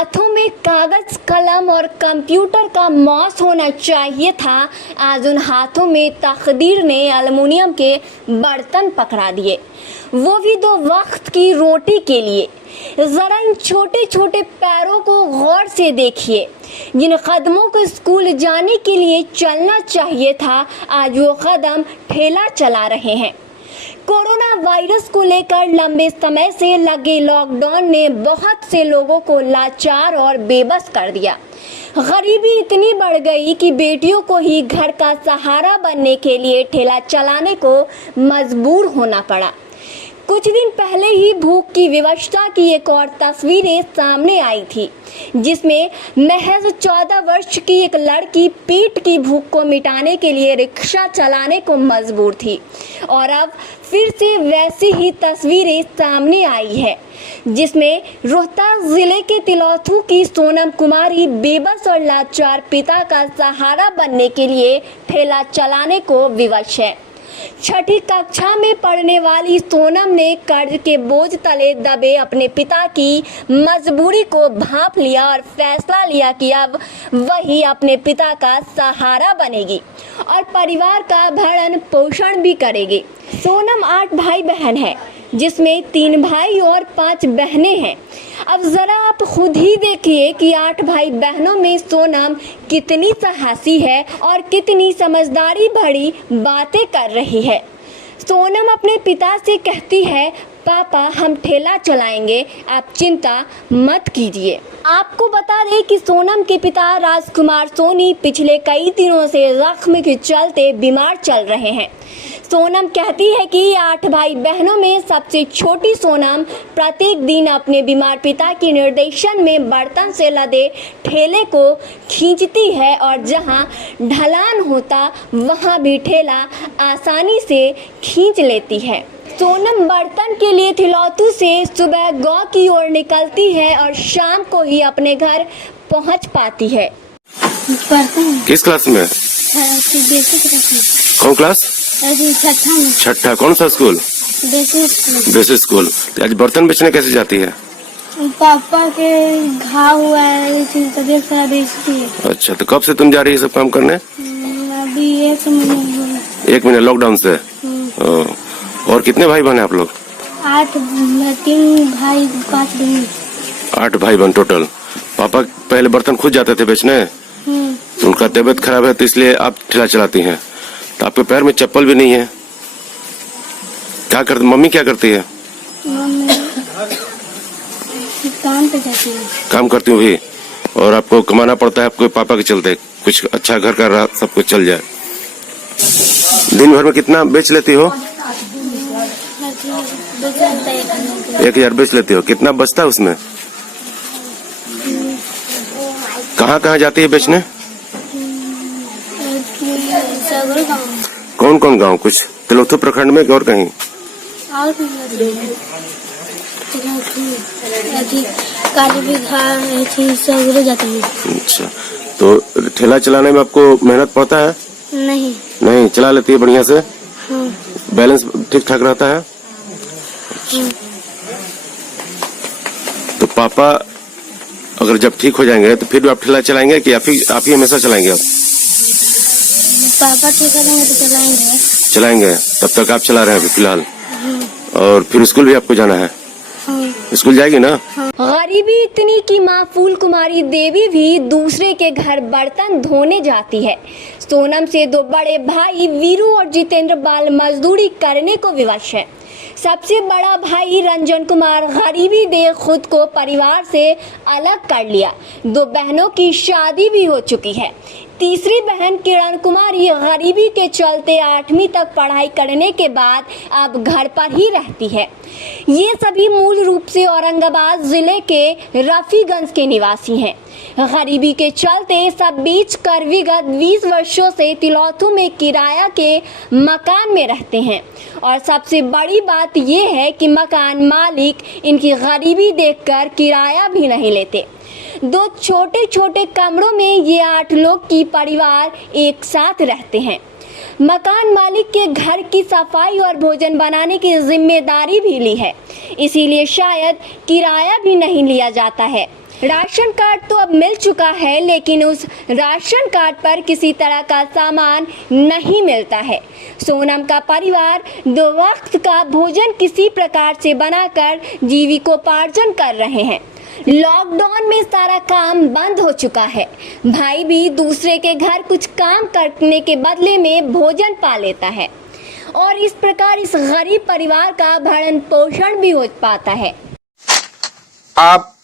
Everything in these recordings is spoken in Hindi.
हाथों में कागज कलम और कंप्यूटर का मॉस होना चाहिए था, आज उन हाथों में तकदीर ने एल्युमिनियम के बर्तन पकड़ा दिए, वो भी 2 वक्त की रोटी के लिए। जरा इन छोटे छोटे पैरों को गौर से देखिए, जिन कदमों को स्कूल जाने के लिए चलना चाहिए था, आज वो कदम ठेला चला रहे हैं। कोरोना वायरस को लेकर लंबे समय से लगे लॉकडाउन ने बहुत से लोगों को लाचार और बेबस कर दिया। गरीबी इतनी बढ़ गई कि बेटियों को ही घर का सहारा बनने के लिए ठेला चलाने को मजबूर होना पड़ा। कुछ दिन पहले ही भूख की विवशता की एक और तस्वीरें सामने आई थी, जिसमें महज 14 वर्ष की एक लड़की पेट की भूख को मिटाने के लिए रिक्शा चलाने को मजबूर थी। और अब फिर से वैसी ही तस्वीरें सामने आई है, जिसमें रोहतास जिले के तिलौथू की सोनम कुमारी बेबस और लाचार पिता का सहारा बनने के लिए ठेला चलाने को विवश है। 6ठी कक्षा में पढ़ने वाली सोनम ने कर्ज के बोझ तले दबे अपने पिता की मजबूरी को भांप लिया और फैसला लिया कि अब वही अपने पिता का सहारा बनेगी और परिवार का भरण पोषण भी करेगी। सोनम 8 भाई बहन है, जिसमें 3 भाई और 5 बहनें हैं। अब जरा आप खुद ही देखिए कि 8 भाई बहनों में सोनम कितनी साहसी है और कितनी समझदारी भरी बातें कर रही है। सोनम अपने पिता से कहती है, पापा हम ठेला चलाएंगे, आप चिंता मत कीजिए। आपको बता दें कि सोनम के पिता राजकुमार सोनी पिछले कई दिनों से जख्म के चलते बीमार चल रहे हैं। सोनम कहती है कि 8 भाई बहनों में सबसे छोटी सोनम प्रत्येक दिन अपने बीमार पिता के निर्देशन में बर्तन से लदे ठेले को खींचती है और जहां ढलान होता वहां भी ठेला आसानी से खींच लेती है। सोनम बर्तन के लिए तिलौथू से सुबह गांव की ओर निकलती है और शाम को ही अपने घर पहुंच पाती है। किस क्लास में? कौन क्लास? 6ठा। कौन सा स्कूल? Basic school. आज बर्तन बेचने कैसे जाती है? पापा के घाव हुआ है, तबीयत खराब है। अच्छा, तो कब से तुम जा रही है सब काम करने? अभी 1 महीने। 1 महीने लॉकडाउन से। और कितने भाई बहन है आप लोग? 8, 3 भाई 5 बहन। 8 भाई बहन टोटल। पापा पहले बर्तन खुद जाते थे बेचने, तो उनका तबीयत खराब है तो इसलिए आप ठेला चलाती हैं। तो आपके पैर में चप्पल भी नहीं है, क्या करती मम्मी? क्या करती है? काम पे जाती है। काम करती हूँ भी, और आपको कमाना पड़ता है आपको पापा के चलते, कुछ अच्छा घर का रहा सब कुछ चल जाए। दिन भर में कितना बेच लेती हो? 1000 बेच लेती हो। कितना बचता है उसमें? कहाँ कहाँ जाती है बेचने? कौन कौन गांव? कुछ तिलौथू प्रखंड में और कहीं? अच्छा, तो ठेला चलाने में आपको मेहनत पड़ता है? नहीं, चला लेती है बढ़िया से? बैलेंस ठीक ठाक रहता है? तो पापा अगर जब ठीक हो जाएंगे तो फिर भी आप ठेला चलाएंगे कि आप ही हमेशा चलाएंगे? आप पापा ठीक करेंगे तो चलाएंगे। तब तक आप चला रहे हैं अभी फिलहाल। और फिर स्कूल भी आपको जाना है? स्कूल जाएगी ना? गरीबी इतनी कि माँ फूल कुमारी देवी भी दूसरे के घर बर्तन धोने जाती है। सोनम से 2 बड़े भाई वीरू और जितेंद्र बाल मजदूरी करने को विवश है। सबसे बड़ा भाई रंजन कुमार गरीबी देख खुद को परिवार से अलग कर लिया। 2 बहनों की शादी भी हो चुकी है। तीसरी बहन किरण कुमारी गरीबी के चलते 8वीं तक पढ़ाई करने के बाद अब घर पर ही रहती है। ये सभी मूल रूप से औरंगाबाद जिले के रफीगंज के निवासी हैं। गरीबी के चलते सब बीच कर विगत 20 वर्षों से तिलौथू में किराया के मकान में रहते हैं। और सबसे बड़ी बात ये है कि मकान मालिक इनकी गरीबी देखकर किराया भी नहीं लेते। 2 छोटे छोटे कमरों में ये 8 लोग की परिवार एक साथ रहते हैं। मकान मालिक के घर की सफाई और भोजन बनाने की जिम्मेदारी भी ली है, इसीलिए शायद किराया भी नहीं लिया जाता है। राशन कार्ड तो अब मिल चुका है, लेकिन उस राशन कार्ड पर किसी तरह का सामान नहीं मिलता है। सोनम का परिवार 2 वक्त का भोजन किसी प्रकार से बनाकर जीविकोपार्जन कर रहे हैं। लॉकडाउन में सारा काम बंद हो चुका है। भाई भी दूसरे के घर कुछ काम करने के बदले में भोजन पा लेता है और इस प्रकार इस गरीब परिवार का भरण पोषण भी हो पाता है। आप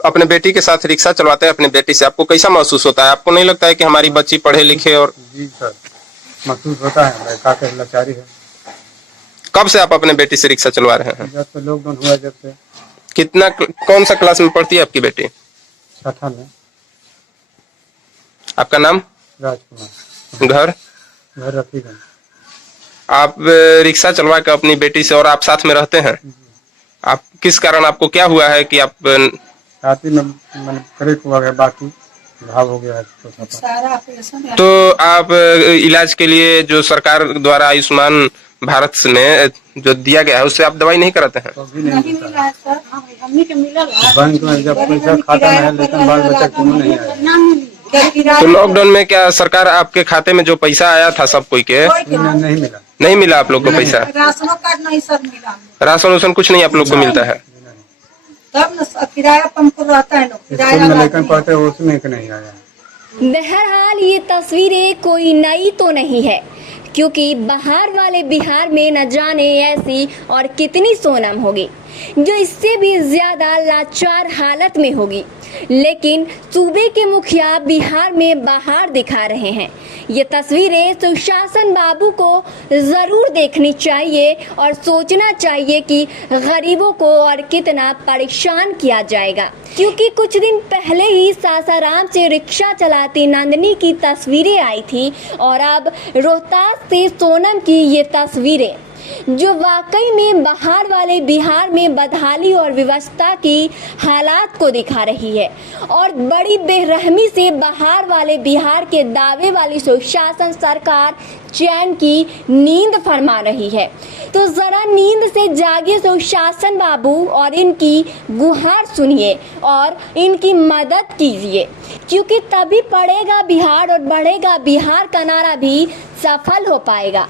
अपने बेटी के साथ रिक्शा चलवाते हैं, अपने बेटी से आपको कैसा महसूस होता है? आपको नहीं लगता है कि हमारी बच्ची पढ़े लिखे? और जी सर, महसूस होता है, लड़का के लाचारी है। कब से आप अपने बेटी से रिक्शा चलवा रहे हैं? जब से लॉकडाउन हुआ, जब से। कितना कौन सा क्लास में पढ़ती है आपकी बेटी? 6ठा में। आपका नाम? राजकुमार। घर रफीगंज। आप रिक्शा चलवा के अपनी बेटी से, और आप साथ में रहते हैं? आप किस कारण, आपको क्या हुआ है कि आप? छाती में क्रैक हुआ है, बाकी घाव हो गया है। तो आप इलाज के लिए जो सरकार द्वारा आयुष्मान भारत में जो दिया गया है उससे आप दवाई नहीं कराते हैं? तो भी नहीं मिला है सर, बैंक में जब पैसा खाता में है, लेकिन बाल बच्चा क्यों नहीं आया? तो लॉकडाउन में क्या सरकार आपके खाते में जो पैसा आया था सब कोई के? नहीं मिला। नहीं मिला आप लोग को पैसा? राशन कार्ड नहीं सर मिला। राशन उसन कुछ नहीं आप लोग को मिलता है? तब न किराया पंप रहता है, स्कूल में लेकर पढ़ते उसमें एक नहीं आया। बहरहाल ये तस्वीरें कोई नई तो नहीं है, क्योंकि बाहर वाले बिहार में न जाने ऐसी और कितनी सोनम होगी जो इससे भी ज्यादा लाचार हालत में होगी, लेकिन सूबे के मुखिया बिहार में बाहर दिखा रहे हैं। ये तस्वीरें सुशासन बाबू को जरूर देखनी चाहिए और सोचना चाहिए कि गरीबों को और कितना परेशान किया जाएगा, क्योंकि कुछ दिन पहले ही सासाराम से रिक्शा चलाती नंदनी की तस्वीरें आई थी और अब रोहतास से सोनम की ये तस्वीरें जो वाकई में बाहर वाले बिहार में बदहाली और विवशता की हालात को दिखा रही है और बड़ी बेरहमी से बाहर वाले बिहार के दावे वाली सुशासन सरकार चैन की नींद फरमा रही है। तो जरा नींद से जागिए सुशासन बाबू और इनकी गुहार सुनिए और इनकी मदद कीजिए, क्योंकि तभी पड़ेगा बिहार और बढ़ेगा बिहार का नारा भी सफल हो पाएगा।